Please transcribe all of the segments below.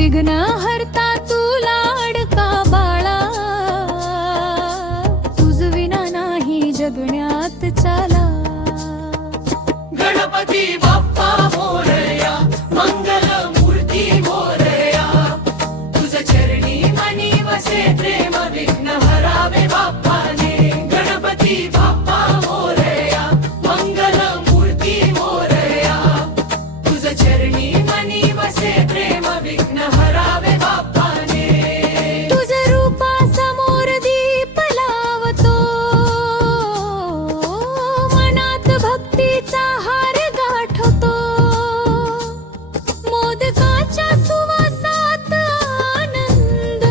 विघ्न हरता तू लाडका बाळा, तुझ विना नाही जगण्यात चाला. गणपती बाप्पा मोरया, मंगल मूर्ती मोरया, तुझ चरणी मनी वसे प्रेम, विघ्न हरावे बाप्पाने. गणपती बाप्पा मोरया, मंगल मूर्ती मोरया, तुझ चरणी मनी वसे प्रेम, विघ्न हरावे बाप्पाने. तुझ रूपा समोर दीप लावतो, मनात भक्तीचा हार गाठतो. मोदकाच्या सुवासात आनंद,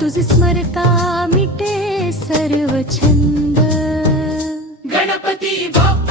तुझ स्मरता मिटे सर्व छंद. गणपती बाप्पा